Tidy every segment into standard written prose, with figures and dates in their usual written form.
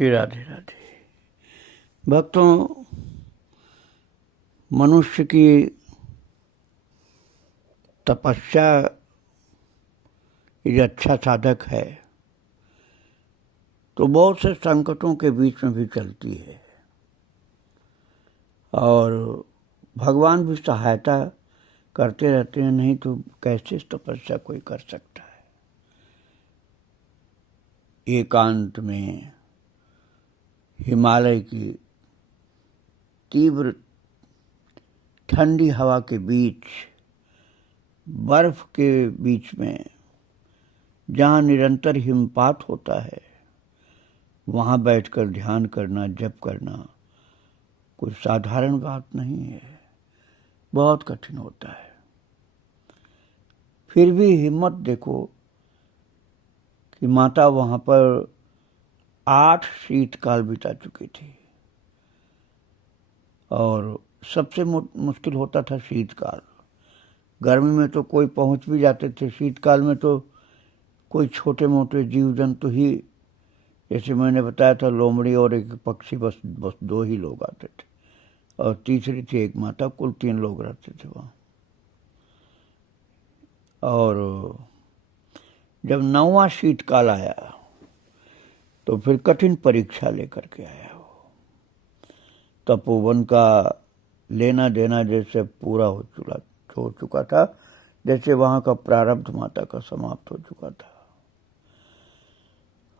श्री राधे राधे। भक्तों, मनुष्य की तपस्या यदि अच्छा साधक है तो बहुत से संकटों के बीच में भी चलती है और भगवान भी सहायता करते रहते हैं, नहीं तो कैसे तपस्या कोई कर सकता है। एकांत में हिमालय की तीव्र ठंडी हवा के बीच, बर्फ के बीच में जहाँ निरंतर हिमपात होता है, वहाँ बैठकर ध्यान करना, जप करना कोई साधारण बात नहीं है, बहुत कठिन होता है। फिर भी हिम्मत देखो कि माता वहाँ पर 8 शीतकाल बिता चुकी थी और सबसे मुश्किल होता था शीतकाल। गर्मी में तो कोई पहुंच भी जाते थे, शीतकाल में तो कोई छोटे मोटे जीव जंतु ही, जैसे मैंने बताया था लोमड़ी और एक पक्षी, बस 2 ही लोग आते थे और तीसरी थी एक माता, कुल 3 लोग रहते थे वहाँ। और जब 9वां शीतकाल आया तो फिर कठिन परीक्षा लेकर के आया वो। तपोवन का लेना देना जैसे पूरा हो चुका था, जैसे वहाँ का प्रारब्ध माता का समाप्त हो चुका था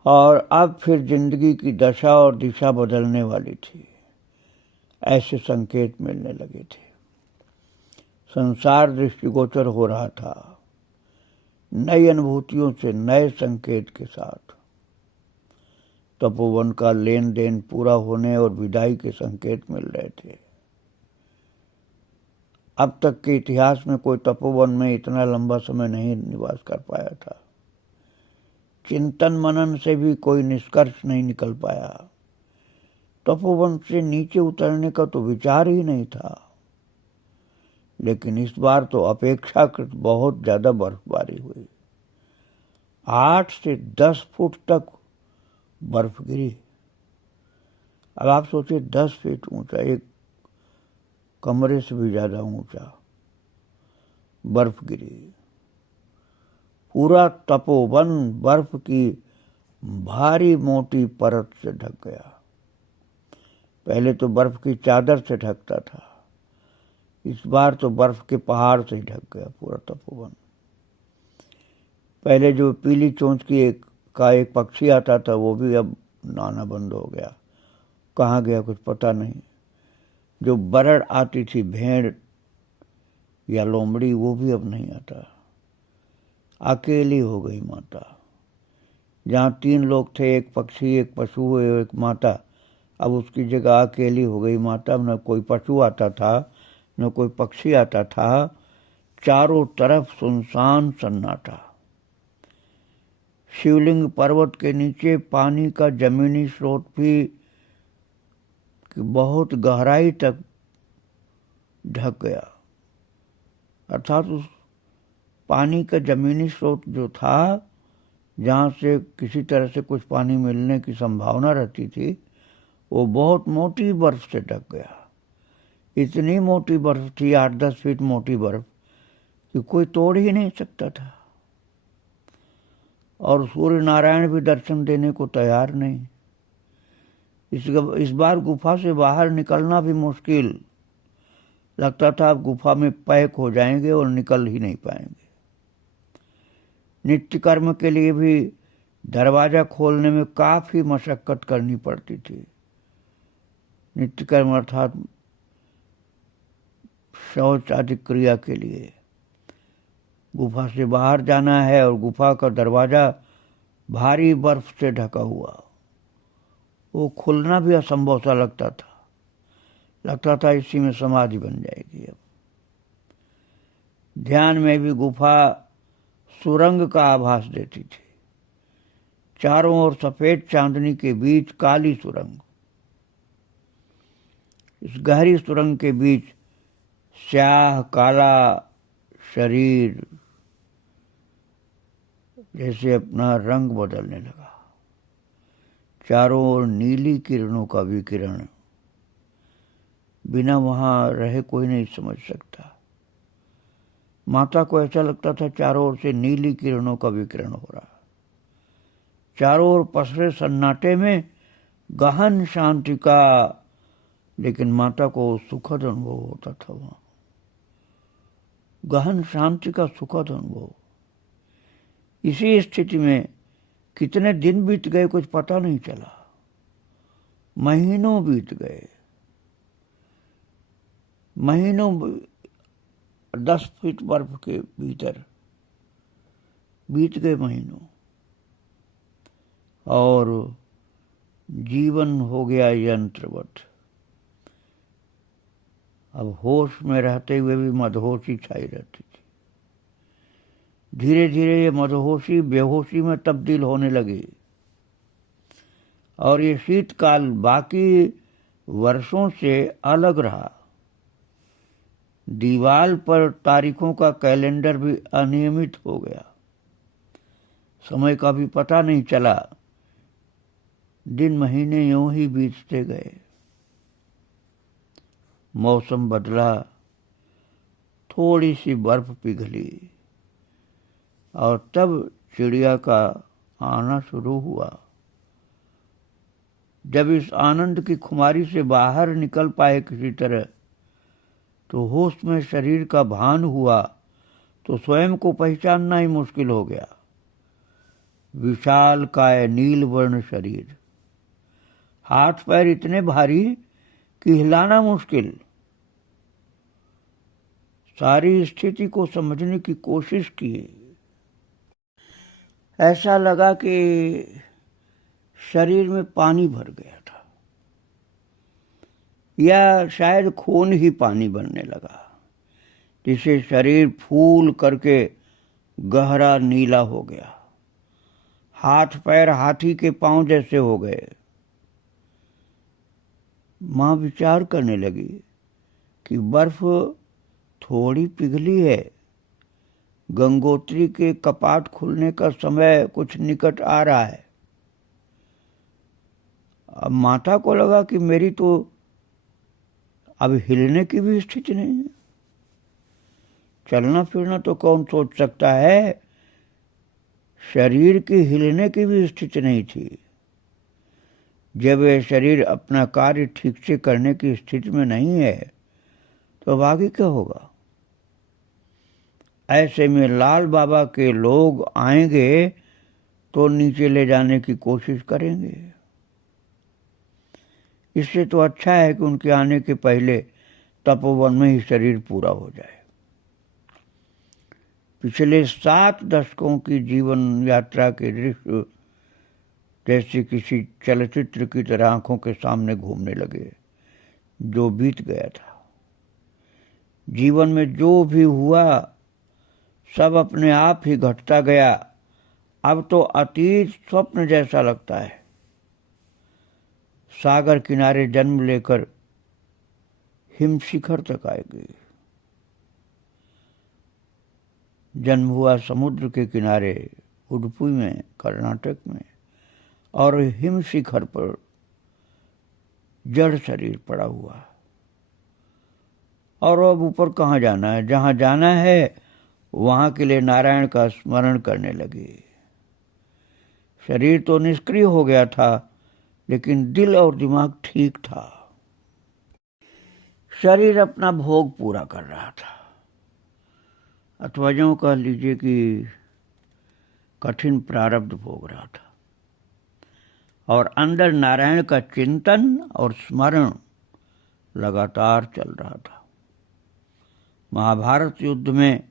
और अब फिर जिंदगी की दशा और दिशा बदलने वाली थी, ऐसे संकेत मिलने लगे थे। संसार दृष्टिगोचर हो रहा था, नई अनुभूतियों से, नए संकेत के साथ। तपोवन का लेन देन पूरा होने और विदाई के संकेत मिल रहे थे। अब तक के इतिहास में कोई तपोवन में इतना लंबा समय नहीं निवास कर पाया था। चिंतन मनन से भी कोई निष्कर्ष नहीं निकल पाया। तपोवन से नीचे उतरने का तो विचार ही नहीं था। लेकिन इस बार तो अपेक्षाकृत बहुत ज्यादा बर्फबारी हुई। 8 से 10 फुट तक बर्फ गिरी। अब आप सोचिए, 10 फीट ऊंचा, एक कमरे से भी ज्यादा ऊंचा बर्फ गिरी। पूरा तपोवन बर्फ की भारी मोटी परत से ढक गया। पहले तो बर्फ की चादर से ढकता था, इस बार तो बर्फ के पहाड़ से ही ढक गया पूरा तपोवन। पहले जो पीली चोंच की एक पक्षी आता था, वो भी अब आना बंद हो गया। कहाँ गया कुछ पता नहीं। जो बरड़ आती थी, भेड़ या लोमड़ी, वो भी अब नहीं आता। अकेली हो गई माता। जहाँ 3 लोग थे, एक पक्षी, एक पशु, एक माता, अब उसकी जगह अकेली हो गई माता। न कोई पशु आता था, न कोई पक्षी आता था। चारों तरफ सुनसान सन्नाटा। शिवलिंग पर्वत के नीचे पानी का जमीनी स्रोत भी बहुत गहराई तक ढक गया। अर्थात उस पानी का जमीनी स्रोत जो था, जहाँ से किसी तरह से कुछ पानी मिलने की संभावना रहती थी, वो बहुत मोटी बर्फ से ढक गया। इतनी मोटी बर्फ थी, 8-10 फीट मोटी बर्फ, कि कोई तोड़ ही नहीं सकता था। और सूर्य नारायण भी दर्शन देने को तैयार नहीं। इस बार गुफा से बाहर निकलना भी मुश्किल लगता था। अब गुफा में पैक हो जाएंगे और निकल ही नहीं पाएंगे। नित्य कर्म के लिए भी दरवाजा खोलने में काफी मशक्कत करनी पड़ती थी। नित्य कर्म अर्थात शौच आदि क्रिया के लिए गुफा से बाहर जाना है और गुफा का दरवाजा भारी बर्फ से ढका हुआ, वो खुलना भी असंभव सा लगता था इसी में समाधि बन जाएगी। अब ध्यान में भी गुफा सुरंग का आभास देती थी। चारों ओर सफेद चांदनी के बीच काली सुरंग। इस गहरी सुरंग के बीच स्याह काला शरीर जैसे अपना रंग बदलने लगा। चारों ओर नीली किरणों का विकिरण, बिना वहां रहे कोई नहीं समझ सकता। माता को ऐसा लगता था चारों ओर से नीली किरणों का विकिरण हो रहा, चारों ओर पसरे सन्नाटे में गहन शांति का, लेकिन माता को सुखद अनुभव होता था वहां, गहन शांति का सुखद अनुभव। इसी स्थिति में कितने दिन बीत गए कुछ पता नहीं चला, महीनों बीत गए, महीनों 10 फीट बर्फ के भीतर बीत गए महीनों, और जीवन हो गया यंत्रवत। अब होश में रहते हुए भी मदहोशी छाई रहती थी। धीरे धीरे ये मदहोशी बेहोशी में तब्दील होने लगी, और ये शीतकाल बाकी वर्षों से अलग रहा। दीवार पर तारीखों का कैलेंडर भी अनियमित हो गया, समय का भी पता नहीं चला, दिन महीने यूं ही बीतते गए। मौसम बदला, थोड़ी सी बर्फ पिघली, और तब चिड़िया का आना शुरू हुआ। जब इस आनंद की खुमारी से बाहर निकल पाए किसी तरह, तो होश में शरीर का भान हुआ तो स्वयं को पहचानना ही मुश्किल हो गया। विशाल काय नील वर्ण शरीर, हाथ पैर इतने भारी कि हिलाना मुश्किल। सारी स्थिति को समझने की कोशिश की, ऐसा लगा कि शरीर में पानी भर गया था, या शायद खून ही पानी बनने लगा, जिससे शरीर फूल करके गहरा नीला हो गया। हाथ पैर हाथी के पांव जैसे हो गए। मां विचार करने लगी कि बर्फ थोड़ी पिघली है, गंगोत्री के कपाट खुलने का समय कुछ निकट आ रहा है। अब माता को लगा कि मेरी तो अब हिलने की भी स्थिति नहीं है, चलना फिरना तो कौन सोच सकता है, शरीर की हिलने की भी स्थिति नहीं थी। जब यह शरीर अपना कार्य ठीक से करने की स्थिति में नहीं है, तो अब आगे क्या होगा। ऐसे में लाल बाबा के लोग आएंगे तो नीचे ले जाने की कोशिश करेंगे। इससे तो अच्छा है कि उनके आने के पहले तपोवन में ही शरीर पूरा हो जाए। पिछले 7 दशकों की जीवन यात्रा के दृश्य जैसे किसी चलचित्र की तरह आंखों के सामने घूमने लगे। जो बीत गया था, जीवन में जो भी हुआ, सब अपने आप ही घटता गया। अब तो अतीत स्वप्न जैसा लगता है। सागर किनारे जन्म लेकर हिमशिखर तक आएगी। जन्म हुआ समुद्र के किनारे उडुपी में, कर्नाटक में, और हिमशिखर पर जड़ शरीर पड़ा हुआ। और अब ऊपर कहाँ जाना है, जहाँ जाना है वहां के लिए नारायण का स्मरण करने लगी। शरीर तो निष्क्रिय हो गया था, लेकिन दिल और दिमाग ठीक था। शरीर अपना भोग पूरा कर रहा था, अथवा यूं कह लीजिए कि कठिन प्रारब्ध भोग रहा था, और अंदर नारायण का चिंतन और स्मरण लगातार चल रहा था। महाभारत युद्ध में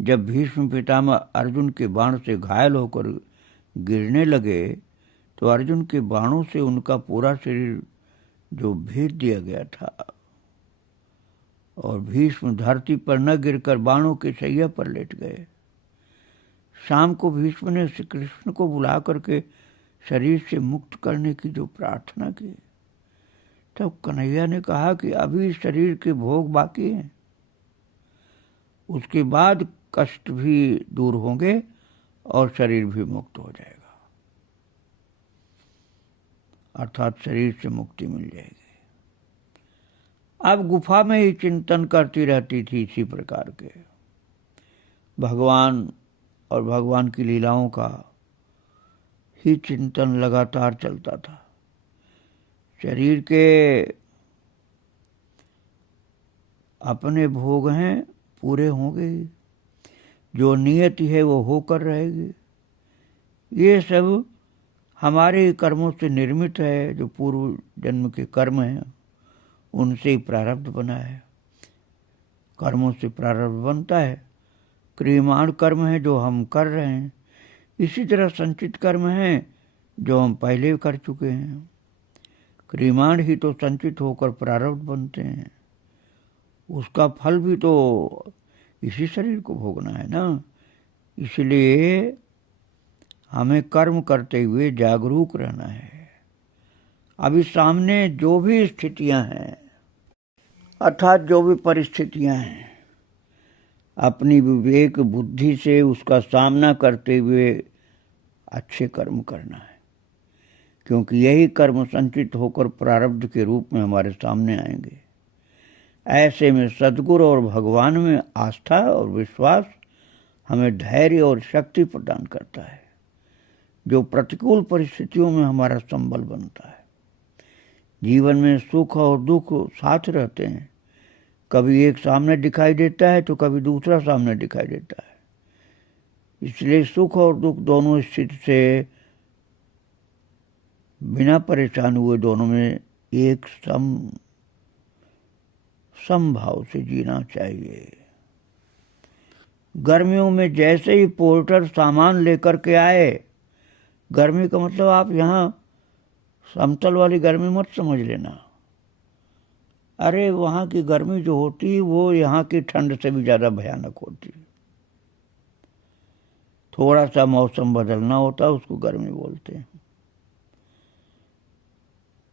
जब भीष्म पितामह अर्जुन के बाण से घायल होकर गिरने लगे, तो अर्जुन के बाणों से उनका पूरा शरीर जो भेद दिया गया था, और भीष्म धरती पर न गिरकर बाणों के शैया पर लेट गए। शाम को भीष्म ने श्री कृष्ण को बुला करके शरीर से मुक्त करने की जो प्रार्थना की, तब कन्हैया ने कहा कि अभी शरीर के भोग बाकी हैं, उसके बाद कष्ट भी दूर होंगे और शरीर भी मुक्त हो जाएगा। अर्थात शरीर से मुक्ति मिल जाएगी। अब गुफा में ही चिंतन करती रहती थी इसी प्रकार के भगवान और भगवान की लीलाओं का ही चिंतन लगातार चलता था। शरीर के अपने भोग हैं, पूरे होंगे, जो नियति है वो होकर रहेगी। ये सब हमारे कर्मों से निर्मित है, जो पूर्व जन्म के कर्म हैं उनसे ही प्रारब्ध बना है। कर्मों से प्रारब्ध बनता है, क्रियमाण कर्म है जो हम कर रहे हैं, इसी तरह संचित कर्म हैं जो हम पहले कर चुके हैं। क्रियमाण ही तो संचित होकर प्रारब्ध बनते हैं, उसका फल भी तो इसी शरीर को भोगना है ना। इसलिए हमें कर्म करते हुए जागरूक रहना है। अभी सामने जो भी स्थितियां हैं अर्थात जो भी परिस्थितियां हैं, अपनी विवेक बुद्धि से उसका सामना करते हुए अच्छे कर्म करना है, क्योंकि यही कर्म संचित होकर प्रारब्ध के रूप में हमारे सामने आएंगे। ऐसे में सद्गुरु और भगवान में आस्था और विश्वास हमें धैर्य और शक्ति प्रदान करता है, जो प्रतिकूल परिस्थितियों में हमारा संबल बनता है। जीवन में सुख और दुख साथ रहते हैं, कभी एक सामने दिखाई देता है तो कभी दूसरा सामने दिखाई देता है। इसलिए सुख और दुख दोनों स्थिति से बिना परेशान हुए दोनों में एक समभाव से जीना चाहिए। गर्मियों में जैसे ही पोर्टर सामान लेकर के आए, गर्मी का मतलब आप यहाँ समतल वाली गर्मी मत समझ लेना। अरे वहाँ की गर्मी जो होती है वो यहाँ की ठंड से भी ज़्यादा भयानक होती है। थोड़ा सा मौसम बदलना होता है उसको गर्मी बोलते हैं।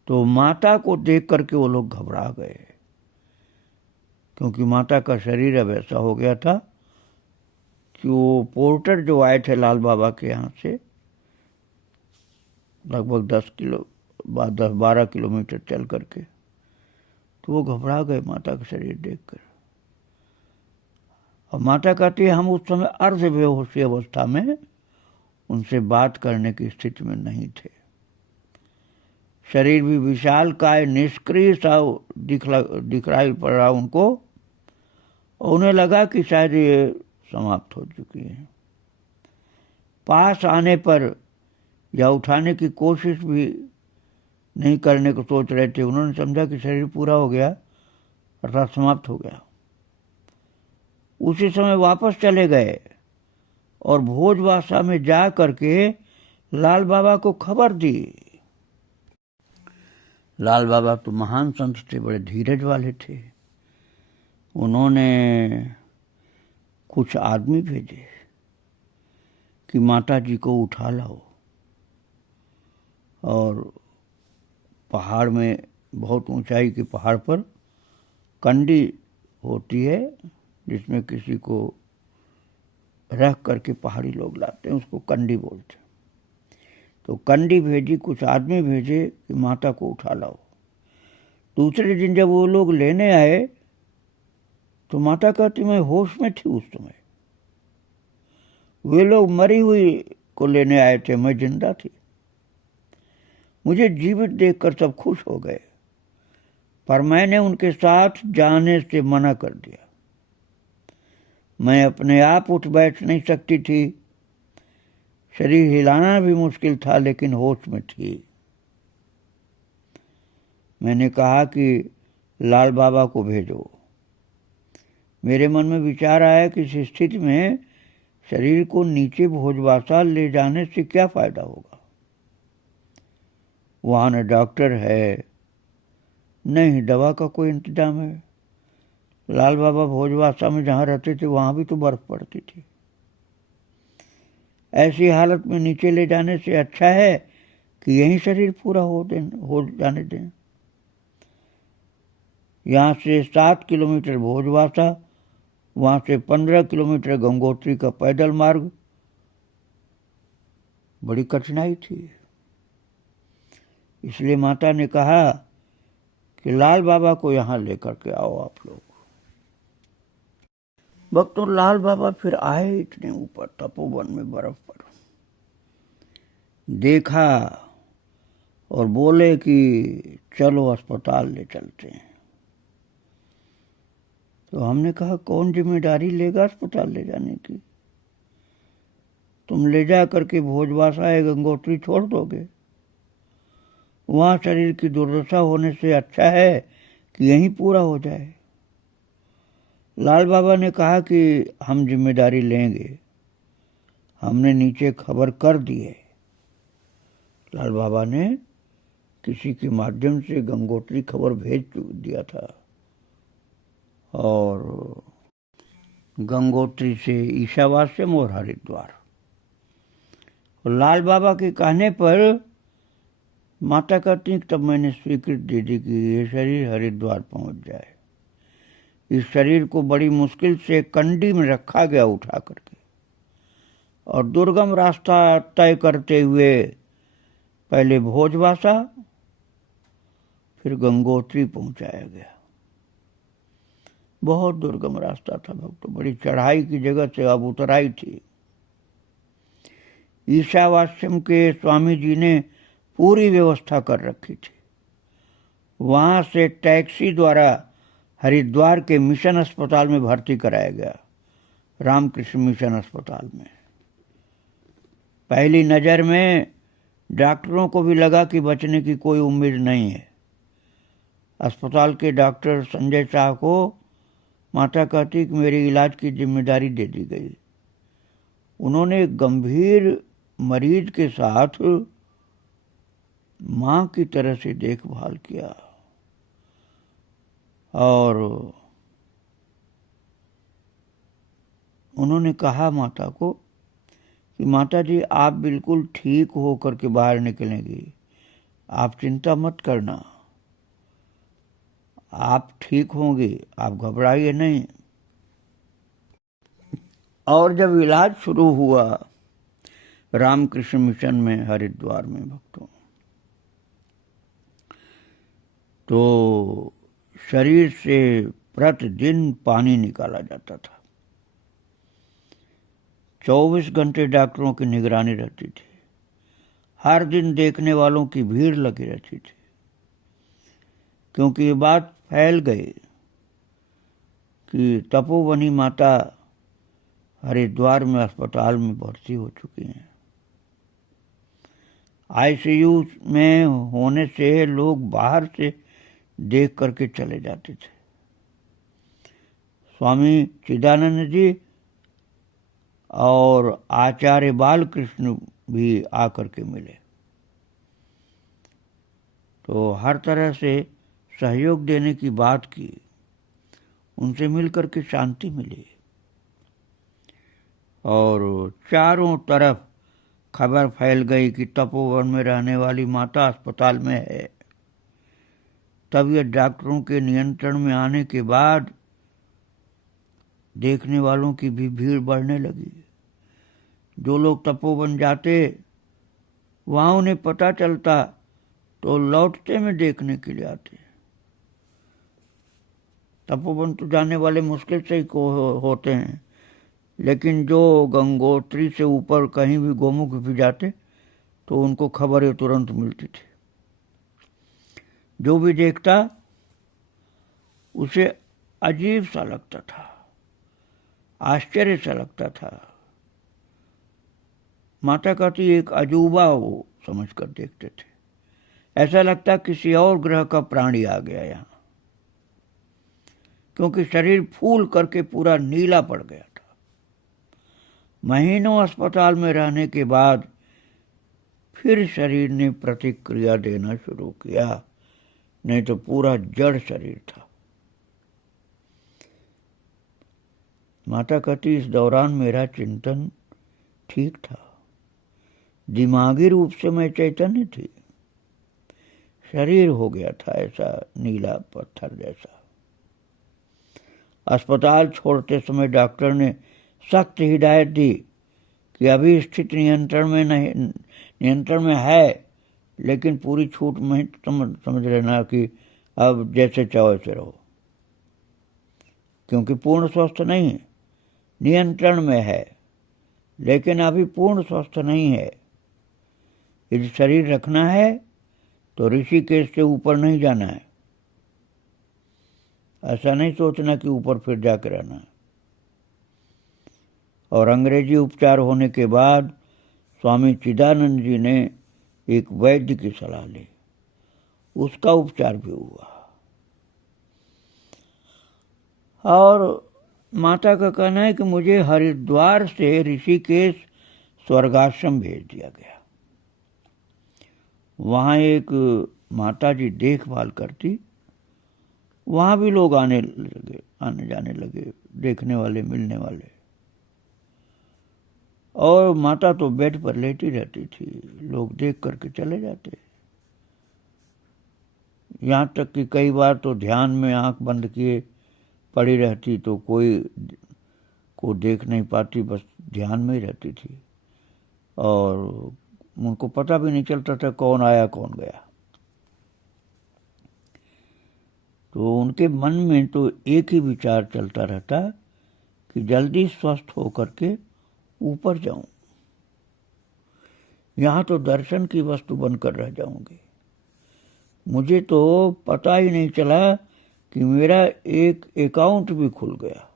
तो माता को देख करके वो लोग घबरा गए, क्योंकि माता का शरीर अब ऐसा हो गया था कि वो पोर्टर जो आए थे लाल बाबा के यहाँ से लगभग 10-12 किलोमीटर चल करके, तो वो घबरा गए माता का शरीर देखकर। और माता कहती है हम उस समय अर्ध बेहोशी अवस्था में उनसे बात करने की स्थिति में नहीं थे। शरीर भी विशाल काय निष्क्रिय सा दिखलाई पड़ रहा उनको, और उन्हें लगा कि शायद ये समाप्त हो चुकी है। पास आने पर या उठाने की कोशिश भी नहीं करने को सोच रहे थे। उन्होंने समझा कि शरीर पूरा हो गया अर्थात समाप्त हो गया। उसी समय वापस चले गए और भोजवासा में जा करके लाल बाबा को खबर दी। लाल बाबा तो महान संत थे, बड़े धीरज वाले थे। उन्होंने कुछ आदमी भेजे कि माता जी को उठा लाओ, और पहाड़ में बहुत ऊंचाई के पहाड़ पर कंडी होती है जिसमें किसी को रख करके पहाड़ी लोग लाते हैं, उसको कंडी बोलते हैं। तो कंडी भेजी, कुछ आदमी भेजे कि माता को उठा लाओ। दूसरे दिन जब वो लोग लेने आए तो माता कहती मैं होश में थी उस समय। वे लोग मरी हुई को लेने आए थे, मैं जिंदा थी। मुझे जीवित देखकर सब खुश हो गए, पर मैंने उनके साथ जाने से मना कर दिया। मैं अपने आप उठ बैठ नहीं सकती थी, शरीर हिलाना भी मुश्किल था, लेकिन होश में थी। मैंने कहा कि लाल बाबा को भेजो। मेरे मन में विचार आया कि इस स्थिति में शरीर को नीचे भोजवासा ले जाने से क्या फायदा होगा। वहाँ न डॉक्टर है, नहीं दवा का कोई इंतजाम है। लाल बाबा भोजवासा में जहाँ रहते थे वहाँ भी तो बर्फ पड़ती थी। ऐसी हालत में नीचे ले जाने से अच्छा है कि यहीं शरीर पूरा हो जाने दें। यहाँ से 7 किलोमीटर भोजवासा, वहाँ से 15 किलोमीटर गंगोत्री का पैदल मार्ग। बड़ी कठिनाई थी। इसलिए माता ने कहा कि लाल बाबा को यहाँ लेकर के आओ आप लोग। भक्तों, लाल बाबा फिर आए इतने ऊपर तपोवन में बर्फ पर, देखा और बोले कि चलो अस्पताल ले चलते हैं। तो हमने कहा कौन जिम्मेदारी लेगा अस्पताल ले जाने की? तुम ले जा करके भोजवासा या गंगोत्री छोड़ दोगे, वहां शरीर की दुर्दशा होने से अच्छा है कि यहीं पूरा हो जाए। लाल बाबा ने कहा कि हम जिम्मेदारी लेंगे, हमने नीचे खबर कर दी है। लाल बाबा ने किसी के माध्यम से गंगोत्री खबर भेज दिया था और गंगोत्री से ईशावास्यम और हरिद्वार। लाल बाबा के कहने पर माता कहती तब मैंने स्वीकृति दे दी कि ये शरीर हरिद्वार पहुंच जाए। इस शरीर को बड़ी मुश्किल से कंडी में रखा गया उठा करके, और दुर्गम रास्ता तय करते हुए पहले भोजवासा फिर गंगोत्री पहुंचाया गया। बहुत दुर्गम रास्ता था भक्तों, बड़ी चढ़ाई की जगह से अब उतराई थी। ईशावास्यम के स्वामी जी ने पूरी व्यवस्था कर रखी थी। वहां से टैक्सी द्वारा हरिद्वार के मिशन अस्पताल में भर्ती कराया गया, रामकृष्ण मिशन अस्पताल में। पहली नज़र में डॉक्टरों को भी लगा कि बचने की कोई उम्मीद नहीं है। अस्पताल के डॉक्टर संजय शाह को माता कहती कि मेरे इलाज की जिम्मेदारी दे दी गई। उन्होंने गंभीर मरीज के साथ मां की तरह से देखभाल किया और उन्होंने कहा माता को कि माता जी आप बिल्कुल ठीक होकर के बाहर निकलेंगी, आप चिंता मत करना, आप ठीक होंगे, आप घबराइए नहीं। और जब इलाज शुरू हुआ रामकृष्ण मिशन में हरिद्वार में भक्तों, तो शरीर से प्रतिदिन पानी निकाला जाता था। 24 घंटे डॉक्टरों की निगरानी रहती थी। हर दिन देखने वालों की भीड़ लगी रहती थी, क्योंकि ये बात फैल गई कि तपोवनी माता हरिद्वार में अस्पताल में भर्ती हो चुकी हैं। आईसीयू में होने से लोग बाहर से देख करके चले जाते थे। स्वामी चिदानंद जी और आचार्य बालकृष्ण भी आकर के मिले, तो हर तरह से सहयोग देने की बात की। उनसे मिलकर के शांति मिली और चारों तरफ खबर फैल गई कि तपोवन में रहने वाली माता अस्पताल में है। तब यह डॉक्टरों के नियंत्रण में आने के बाद देखने वालों की भी भीड़ बढ़ने लगी। जो लोग तपोवन जाते वहाँ उन्हें पता चलता तो लौटते में देखने के लिए आते। तपोवन तो जाने वाले मुश्किल से ही होते हैं, लेकिन जो गंगोत्री से ऊपर कहीं भी गोमुख भी जाते तो उनको खबरें तुरंत मिलती थी। जो भी देखता उसे अजीब सा लगता था, आश्चर्य सा लगता था। माता कहती एक अजूबा वो समझकर देखते थे। ऐसा लगता किसी और ग्रह का प्राणी आ गया यहाँ, क्योंकि शरीर फूल करके पूरा नीला पड़ गया था। महीनों अस्पताल में रहने के बाद फिर शरीर ने प्रतिक्रिया देना शुरू किया, नहीं तो पूरा जड़ शरीर था। माता कहती इस दौरान मेरा चिंतन ठीक था। दिमागी रूप से मैं चैतन्य थी, शरीर हो गया था ऐसा नीला पत्थर जैसा। अस्पताल छोड़ते समय डॉक्टर ने सख्त हिदायत दी कि अभी स्थिति नियंत्रण में है, लेकिन पूरी छूट में समझ लेना कि अब जैसे चाहो वैसे रहो, क्योंकि पूर्ण स्वस्थ नहीं है, नियंत्रण में है लेकिन अभी पूर्ण स्वस्थ नहीं है। यदि शरीर रखना है तो ऋषिकेश से ऊपर नहीं जाना है। ऐसा नहीं सोचना कि ऊपर फिर जाकर रहना है। और अंग्रेजी उपचार होने के बाद स्वामी चिदानंद जी ने एक वैद्य की सलाह ली, उसका उपचार भी हुआ। और माता का कहना है कि मुझे हरिद्वार से ऋषिकेश स्वर्गाश्रम भेज दिया गया। वहाँ एक माता जी देखभाल करती, वहाँ भी लोग आने जाने लगे, देखने वाले, मिलने वाले। और माता तो बेड पर लेटी रहती थी, लोग देख करके चले जाते। यहाँ तक कि कई बार तो ध्यान में आंख बंद किए पड़ी रहती, तो कोई को देख नहीं पाती, बस ध्यान में ही रहती थी और उनको पता भी नहीं चलता था कौन आया कौन गया। तो उनके मन में तो एक ही विचार चलता रहता कि जल्दी स्वस्थ होकर के ऊपर जाऊं, यहाँ तो दर्शन की वस्तु बनकर रह जाऊंगी। मुझे तो पता ही नहीं चला कि मेरा एक अकाउंट भी खुल गया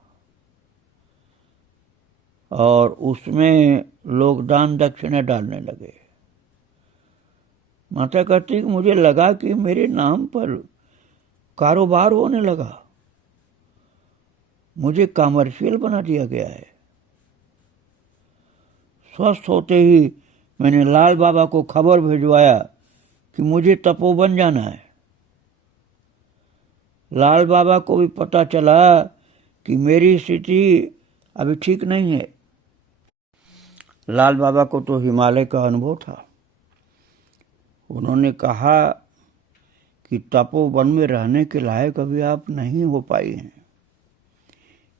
और उसमें लोग दान दक्षिणा डालने लगे। माता कहती कि मुझे लगा कि मेरे नाम पर कारोबार होने लगा, मुझे कमर्शियल बना दिया गया है। स्वस्थ होते ही मैंने लाल बाबा को खबर भिजवाया कि मुझे तपोवन जाना है। लाल बाबा को भी पता चला कि मेरी स्थिति अभी ठीक नहीं है। लाल बाबा को तो हिमालय का अनुभव था। उन्होंने कहा कि तपोवन में रहने के लायक अभी आप नहीं हो पाई हैं।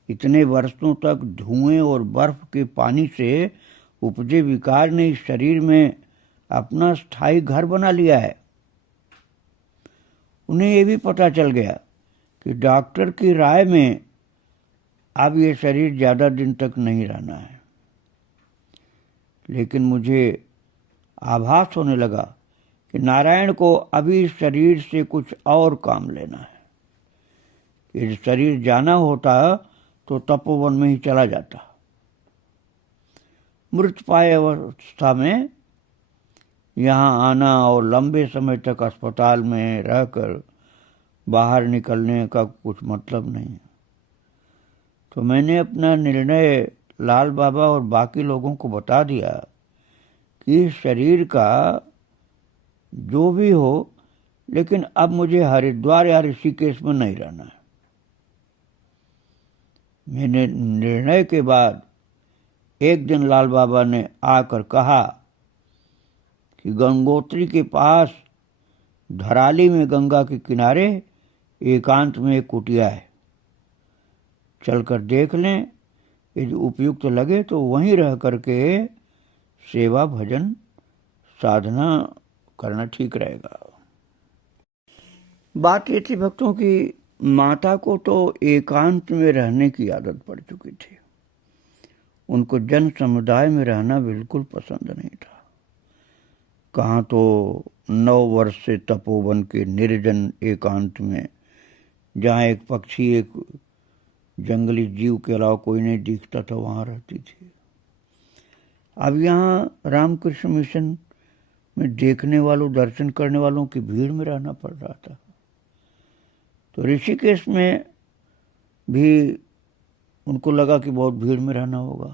इतने वर्षों तक धुएं और बर्फ के पानी से उपजे विकार ने इस शरीर में अपना स्थायी घर बना लिया है। उन्हें ये भी पता चल गया कि डॉक्टर की राय में अब ये शरीर ज़्यादा दिन तक नहीं रहना है। लेकिन मुझे आभास होने लगा कि नारायण को अभी इस शरीर से कुछ और काम लेना है। यदि शरीर जाना होता तो तपोवन में ही चला जाता। मृतप्राय अवस्था में यहाँ आना और लंबे समय तक अस्पताल में रहकर बाहर निकलने का कुछ मतलब नहीं। तो मैंने अपना निर्णय लाल बाबा और बाकी लोगों को बता दिया कि इस शरीर का जो भी हो, लेकिन अब मुझे हरिद्वार या ऋषिकेश में नहीं रहना है। मैंने निर्णय के बाद एक दिन लाल बाबा ने आकर कहा कि गंगोत्री के पास धराली में गंगा के किनारे एकांत में एक कुटिया है, चलकर देख लें, यदि उपयुक्त लगे तो वहीं रह करके सेवा भजन साधना करना ठीक रहेगा। बात ये थी भक्तों की माता को तो एकांत में रहने की आदत पड़ चुकी थी। उनको जन समुदाय में रहना बिल्कुल पसंद नहीं था। कहाँ तो 9 वर्ष से तपोवन के निर्जन एकांत में, जहाँ एक पक्षी, एक जंगली जीव के अलावा कोई नहीं दिखता था, वहाँ रहती थी। अब यहाँ रामकृष्ण मिशन में देखने वालों, दर्शन करने वालों की भीड़ में रहना पड़ रहा था। तो ऋषिकेश में भी उनको लगा कि बहुत भीड़ में रहना होगा,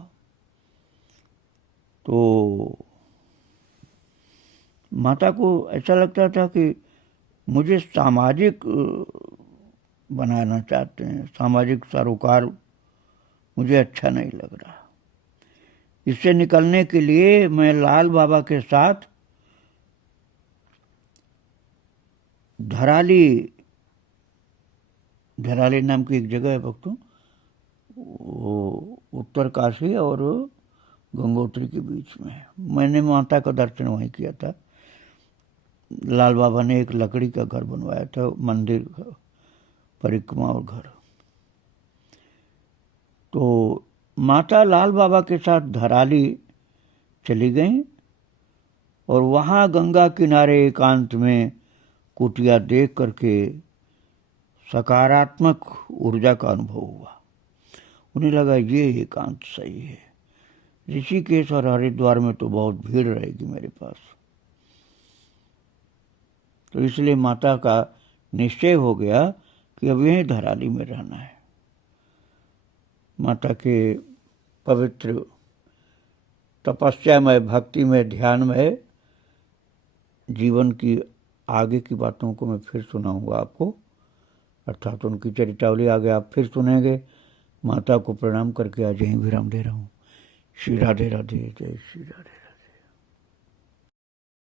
तो माता को ऐसा लगता था कि मुझे सामाजिक बनाना चाहते हैं, सामाजिक सरोकार मुझे अच्छा नहीं लग रहा। इससे निकलने के लिए मैं लाल बाबा के साथ धराली नाम की एक जगह है भक्तों, वो उत्तर काशी और गंगोत्री के बीच में है। मैंने माता का दर्शन वहीं किया था। लाल बाबा ने एक लकड़ी का घर बनवाया था, मंदिर का परिक्रमा और घर। तो माता लाल बाबा के साथ धराली चली गईं और वहाँ गंगा किनारे एकांत में कुटिया देख करके सकारात्मक ऊर्जा का अनुभव हुआ। उन्हें लगा ये एकांत सही है, ऋषिकेश और हरिद्वार में तो बहुत भीड़ रहेगी मेरे पास। तो इसलिए माता का निश्चय हो गया कि अब यहीं धराली में रहना है। माता के पवित्र तपस्यामय, भक्तिमय, ध्यानमय जीवन की आगे की बातों को मैं फिर सुनाऊंगा आपको, अर्थात उनकी चरितावली आगे आप फिर सुनेंगे। माता को प्रणाम करके आज यहीं विराम दे रहा हूँ। श्री राधे राधे, जय श्री राधे।